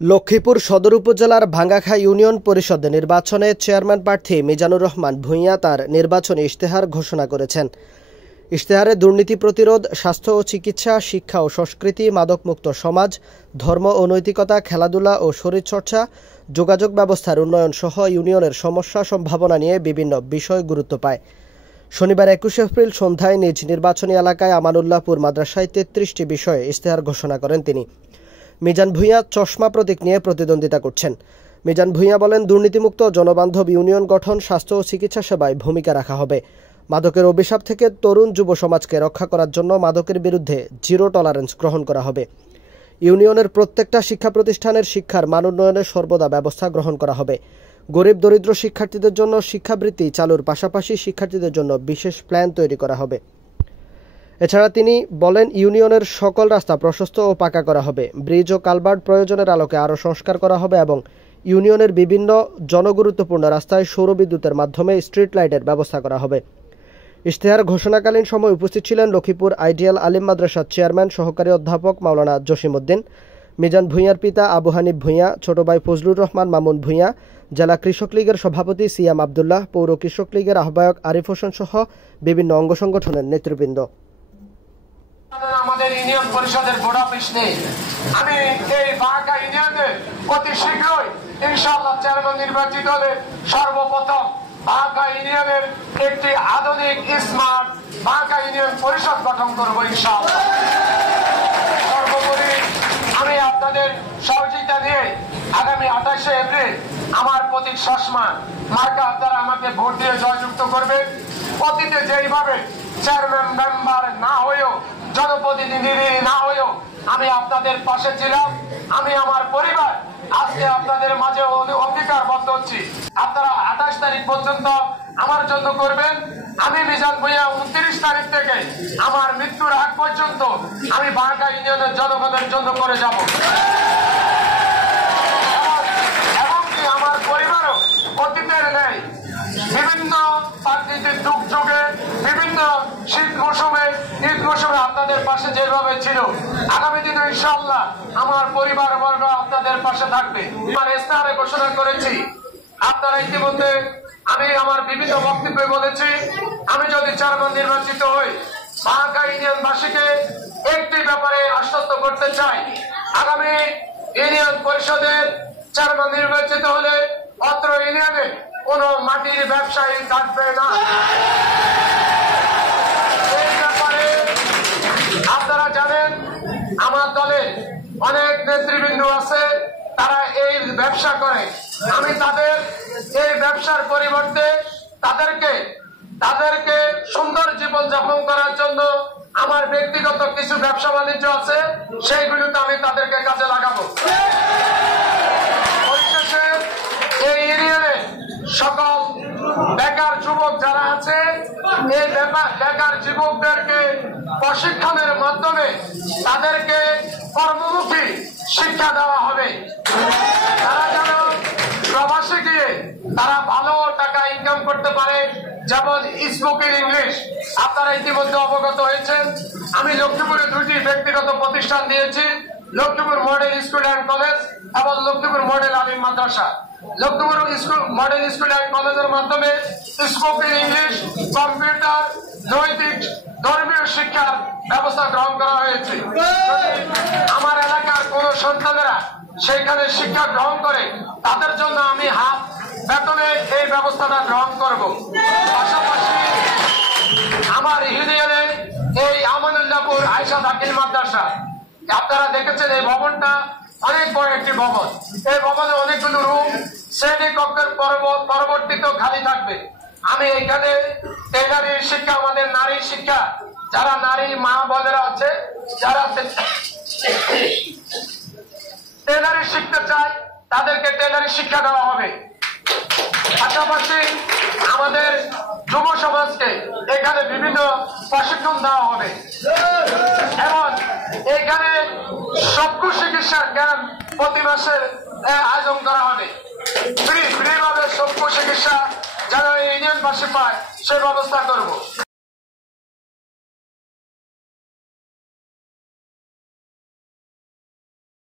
লক্ষ্মীপুর সদর উপজেলার ভাঙ্গাখাই ইউনিয়ন পরিষদ নির্বাচনে চেয়ারম্যান প্রার্থী মিজানুর রহমান ভূঁইয়া তার নির্বাচনী ইশতেহার ঘোষণা করেছেন। ইশতেহারে দুর্নীতি প্রতিরোধ, স্বাস্থ্য ও চিকিৎসা, শিক্ষা ও সংস্কৃতি, মাদকমুক্ত সমাজ, ধর্ম ও নৈতিকতা, খেলাধুলা ও শরীরচর্চা, যোগাযোগ ব্যবস্থার উন্নয়ন সহ ইউনিয়নের সমস্যা সম্ভাবনা নিয়ে বিভিন্ন বিষয় গুরুত্ব পায়। শনিবার 21 এপ্রিল সন্ধ্যায় নিজ নির্বাচনী এলাকায় আমানুল্লাহপুর মাদ্রাসায় 33টি বিষয়ে ইশতেহার ঘোষণা করেন তিনি। মিজান ভূঁইয়া চশমা প্রতীক নিয়ে প্রতিদ্বন্দ্বিতা করছেন। মিজান ভূঁইয়া বলেন, দুর্নীতিমুক্ত জনবান্ধব ইউনিয়ন গঠন, স্বাস্থ্য ও চিকিৎসা সেবায় ভূমিকা রাখা হবে। মাদকের অভিশাপ থেকে তরুণ যুব সমাজকে রক্ষা করার জন্য মাদকের বিরুদ্ধে জিরো টলারেন্স গ্রহণ করা হবে। ইউনিয়নের প্রত্যেকটা শিক্ষা প্রতিষ্ঠানের শিক্ষার মান উন্নয়নের সর্বদা ব্যবস্থা গ্রহণ করা হবে। গরিব দরিদ্র শিক্ষার্থীদের জন্য শিক্ষাবৃত্তি চালুর পাশাপাশি শিক্ষার্থীদের জন্য বিশেষ প্ল্যান তৈরি করা হবে। এছাড়া তিনি বলেন, ইউনিয়নের সকল রাস্তা প্রশস্ত ও পাকা করা হবে। ব্রিজ ও কালভার্ট প্রয়োজনের আলোকে আরও সংস্কার করা হবে এবং ইউনিয়নের বিভিন্ন জনগুরুত্বপূর্ণ রাস্তায় সৌরবিদ্যুতের মাধ্যমে স্ট্রিট লাইটের ব্যবস্থা করা হবে। ইশতেহার ঘোষণাকালীন সময় উপস্থিত ছিলেন লক্ষ্মীপুর আইডিয়াল আলিম মাদ্রাসার চেয়ারম্যান সহকারী অধ্যাপক মাওলানা জসিমউদ্দিন, মিজান ভূঁইয়ার পিতা আবু হানিফ ভূঁইয়া, ছোট ভাই ফজলুর রহমান মামুন ভূঁইয়া, জেলা কৃষক লীগের সভাপতি সিয়াম আবদুল্লাহ, পৌর কৃষক লীগের আহ্বায়ক আরিফ হোসেন সহ বিভিন্ন অঙ্গ সংগঠনের নেতৃবৃন্দ। আমাদের ইউনিয়ন পরিষদের বোর্ড অফিস নেই। আমি এই বাঁকা ইউনিয়নে অতি শীঘ্রই ইনশাআল্লাহ চেয়ারম্যান নির্বাচিত হলে সর্বপ্রথম বাঁকা ইউনিয়নের একটি আধুনিক স্মার্ট বাঁকা ইউনিয়ন পরিষদ গঠন করবো ইনশাআল্লাহ। সর্বোপরি আমি আপনাদের সহযোগিতা নিয়ে আগামী 28 এপ্রিল আমার প্রতীক চশমা মার্কা আপনারা আমাকে ভোট দিয়ে জয়যুক্ত করবেন। অতীতে যেইভাবে চেয়ারম্যান মেম্বার না হয়েও, জনপ্রতিনিধি না হয়েও আমি আপনাদের পাশে ছিলাম, আমি আমার পরিবার আজকে আপনাদের মাঝে অঙ্গীকারবদ্ধ হচ্ছি, আপনারা 28 তারিখ পর্যন্ত আমার জন্য করবেন। আমি মিজান ভূঁইয়া 29 তারিখ থেকে আমার মৃত্যুর আগ পর্যন্ত আমি বাঁকা ইউনিয়নের জনগণের জন্য করে যাব। এমনকি আমার পরিবারও অতীতের নেই বিভিন্ন প্রাকৃতিক দুর্যোগে, বিভিন্ন শীত মৌসুমে, ঈদ মৌসুমে আপনাদের পাশে যেভাবে ছিল, আগামী দিনে ইনশাআল্লাহ আমার পরিবার বর্গ আপনাদের পাশে থাকবে। আমার ইশতেহারে ঘোষণা করেছি, আপনারা ইতিমধ্যে আমি আমার বিভিন্ন বক্তব্যে বলেছি, আমি যদি চেয়ারম্যান নির্বাচিত হই বাঁকা ইউনিয়নবাসীকে একটি ব্যাপারে আশ্বস্ত করতে চাই, আগামী ইউনিয়ন পরিষদের চেয়ারম্যান নির্বাচিত হলে অত্র ইউনিয়নে কোন মাটির ব্যবসায়ী থাকবে না। এই ব্যাপারে আপনারা জানেন আমার দলে অনেক নেতৃবৃন্দ আছে, তারা এই ব্যবসা করে। আমি তাদের এই ব্যবসার পরিবর্তে তাদেরকে সুন্দর জীবন যাপন করার জন্য আমার ব্যক্তিগত কিছু ব্যবসা বাণিজ্য আছে, সেইগুলোতে আমি তাদেরকে কাজে লাগাবো। পরিশেষে এই ইউনিয়নে সকল বেকার যুবক যারা আছে, এই বেকার যুবকদেরকে প্রশিক্ষণের মাধ্যমে তাদেরকে কর্মমুখী শিক্ষা দেওয়া হবে। তারা যেন প্রবাসে গিয়ে তারা ভালো টাকা ইনকাম করতে পারে, যেমন স্পোকেন ইংলিশ। আপনারা ইতিমধ্যে অবগত হয়েছেন, আমি লক্ষ্মীপুরে 2টি ব্যক্তিগত প্রতিষ্ঠান দিয়েছি, Lakshmipur model school and college এবং Lakshmipur model Alim Madrasa. Lakshmipur model school and কলেজের মাধ্যমে স্পোকেন ইংলিশ, কম্পিউটার, নৈতিক ধর্মীয় শিক্ষার ব্যবস্থা গ্রহণ করা হয়েছে। আমার এলাকার কোন সন্তানেরা সেইখানে শিক্ষা গ্রহণ করে, তাদের জন্য আমি হাফ বেতনে এই ব্যবস্থাটা গ্রহণ করব। পাশাপাশি আমার ইউনিয়নে এই আমানুল্লাহপুর আয়েশা দাখিল মাদ্রাসা, আপনারা দেখেছেন এই ভবনটা অনেক বড় একটি ভবন। এই ভবনে অনেকগুলো রুম, শ্রেণী কক্ষের পরবর্তীতেও খালি থাকবে। আমি এখানে টেলারিং শিক্ষা, আমাদের নারী শিক্ষা, যারা নারী মা বোনেরা আছে, যারা টেলারিং শিখতে চায় তাদেরকে টেলারিং শিক্ষা দেওয়া হবে। পাশাপাশি আমাদের যুব সমাজকে এখানে বিভিন্ন প্রশিক্ষণ দেওয়া হবে এবং এখানে চক্ষু চিকিৎসার ক্যাম্প প্রতি মাসের আয়োজন করা হবে। ফ্রি ভাবে চক্ষু চিকিৎসা যেন ইউনিয়নবাসী পায় সে ব্যবস্থা করব।